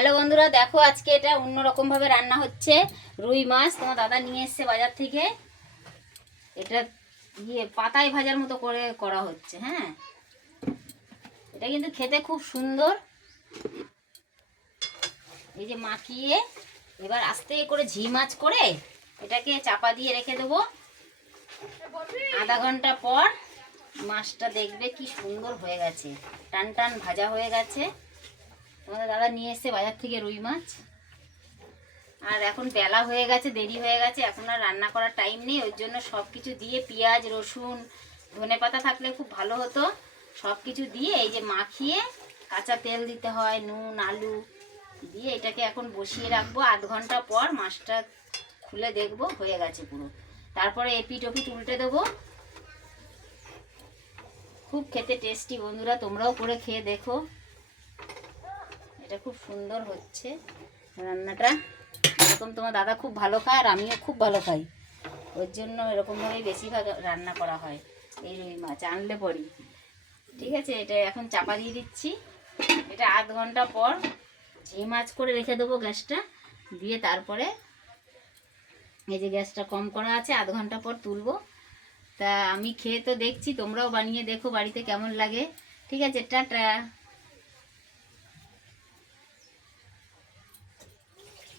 Hello বন্ধুরা, দেখো আজকে এটা অন্যরকম ভাবে রান্না হচ্ছে রুই মাছ। তোমার দাদা নিয়ে এসছে বাজার থেকে। এটা ইয়ে পাতায় ভাজার মতো করে করা হচ্ছে হ্যাঁ। এটা কিন্তু খেতে খুব সুন্দর। এই যে মাখিয়ে এবার আস্তে করে ঝি মাছ করে এটাকে চাপা দিয়ে রেখে দেবো। আধা ঘণ্টা পর মাছটা দেখবে কি সুন্দর হয়ে গেছে। টান টান ভাজা হয়ে গেছে। তোমাদের দাদা নিয়ে এসছে বাজার থেকে রুই মাছ। আর এখন বেলা হয়ে গেছে, দেরি হয়ে গেছে, এখন আর রান্না করার টাইম নেই, ওই জন্য সব কিছু দিয়ে পেঁয়াজ, রসুন, ধনে পাতা থাকলে খুব ভালো হতো। সব কিছু দিয়ে এই যে মাখিয়ে কাঁচা তেল দিতে হয়, নুন, আলু দিয়ে এটাকে এখন বসিয়ে রাখব। আধ ঘণ্টা পর মাছটা খুলে দেখব, হয়ে গেছে পুরো। তারপরে এপিট ওপিট উল্টে দেবো। খুব খেতে টেস্টি বন্ধুরা, তোমরাও করে খেয়ে দেখো। এটা খুব সুন্দর হচ্ছে রান্নাটা। এরকম তোমার দাদা খুব ভালো খায় আর আমিও খুব ভালো খাই। ওর জন্য এরকমভাবেই বেশিরভাগ রান্না করা হয়, এই রুই মাছ, আনলে পরই। ঠিক আছে, এটা এখন চাপা দিয়ে দিচ্ছি। এটা আধ ঘণ্টা পর ঝি মাছ করে রেখে দেবো গ্যাসটা, দিয়ে তারপরে এই যে গ্যাসটা কম করা আছে, আধ ঘণ্টা পর তুলবো। তা আমি খেয়ে তো দেখছি, তোমরাও বানিয়ে দেখো বাড়িতে কেমন লাগে। ঠিক আছে, টাটা।